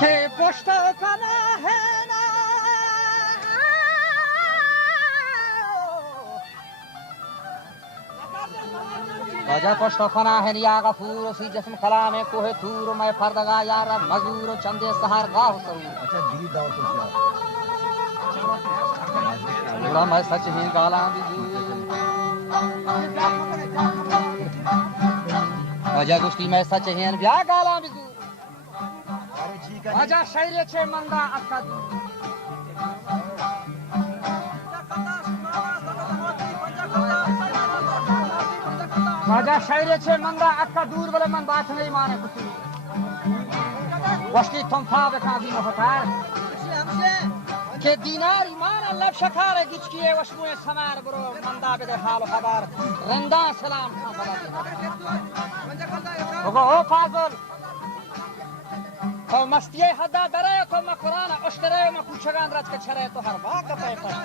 که پشت کنه وجہ پشت کنه ہے یا غفور فی جسم کلام کوہ تور میں پردگا یار مزور چندے سہار گاہ سرور اچھا دی داو تو بڑا میں سچ ہی گالاں دی وجہ گشتی میں سچ ہی بیا گالاں دی وجہ شاعری چھ منگا اکد وجہ شاعری چھ منگا اکد دور بلے من بات نہیں مانے کچھ وشتی تم تھا بکا دی مفتار کہ دینار ایمان اللہ شکار گچ کیے وشموے سمار برو مندا بده حال و خبر رندان سلام کھا خبر بگو او فاضل تو مستی حدا درے تو ما قرآن اشترے ما کوچگان رج کے چھرے تو ہر واقع پہ پشت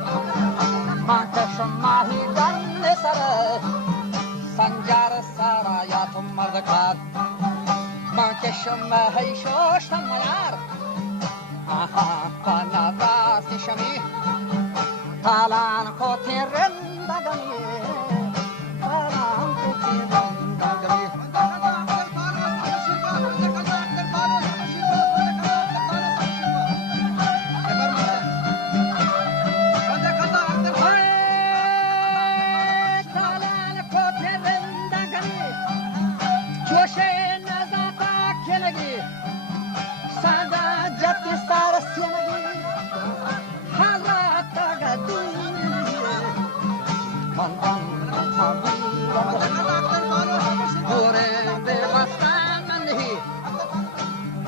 شهید شم هی شوشتم میار نواسی شمی تالان کوتی رندگمی تالان کوتی رندگمی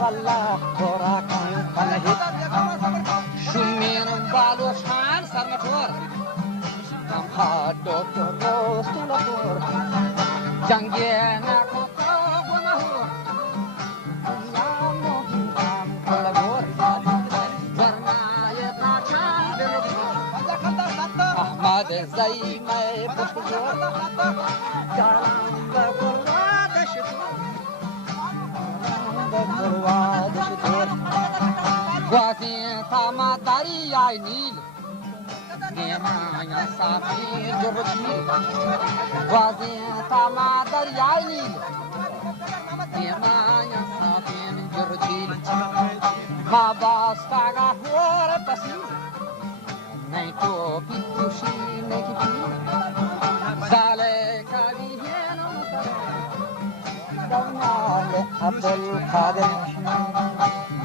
والله براكم فنهي شمين بالوشان سرمتور هم خادو تروس تلفور جنگينا كتاب ومهور نامو هم كلبور ورنا يتاچان بالفور احمد زي ما بشجور جالان بقراد شكور بقراد شكور واسين تاما دریای نیل نیمایا صافی جرچیل واسين تاما دریای نیل نیمایا صافی جرچیل ما باستاگا هور پسی نہیں تو پیتوشی نہیں کی زالے کبھی ہے نمال عبد القادر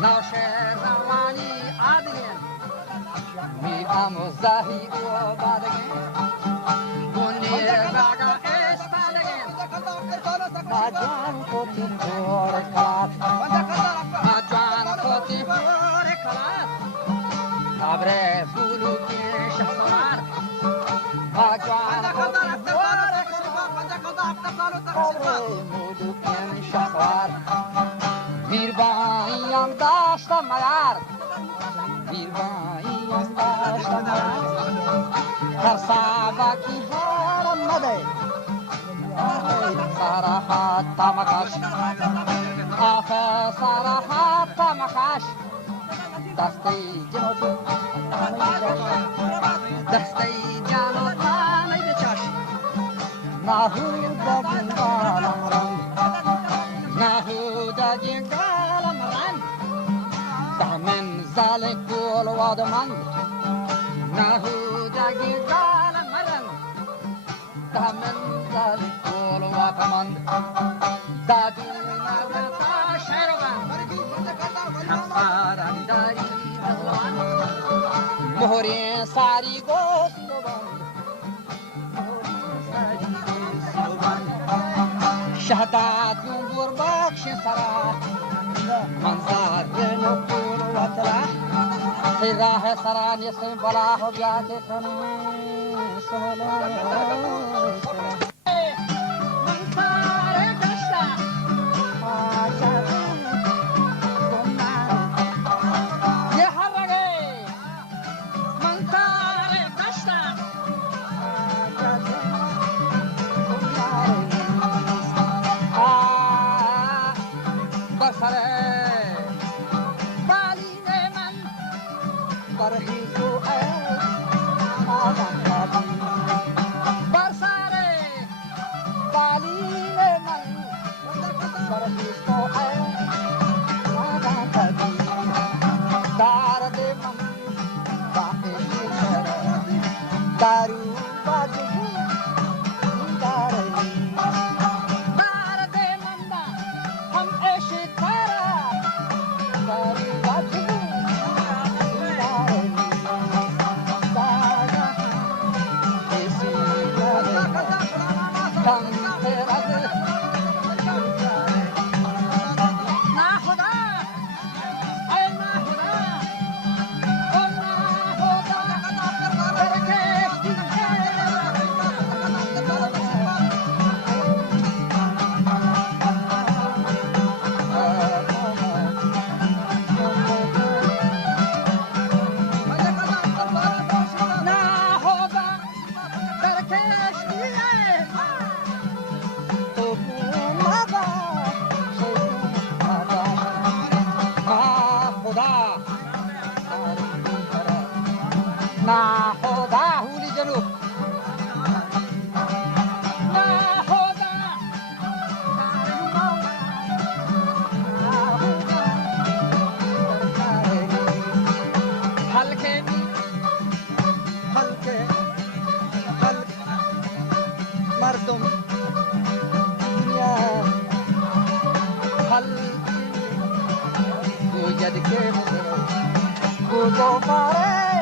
نوشر روانی عادلین میرام زاهی و بادگین دنیا راگا استادگین ناجان کو تیور کات ناجان کو تیور کات ابره بولو کی شهسوار ناجان کو تیور مودو کی شهسوار میرباییم داشتم میار میرباییم داشتم میار هر سابقی هرم نده سراحات تمکش آخه سراحات تمکش دستی جنو دستی جانو تانی بچش نهود جنگالم رنگ نهود جنگالم رنگ دامن زال کول وادمند نهود جنگالم رنگ دامن زال کول وادمند دادو نرمتا شیروان حفارم داری بغلوان مهری ساری گوسلوان شهدات نور بخش سرا منظر نور و تلا راه سرا نیست بلا ہو گیا کہ کنے سولا نهوده هولی جنوب نهوده حلقه حلقه مردم دنیا حلقه گوید که بودو پاره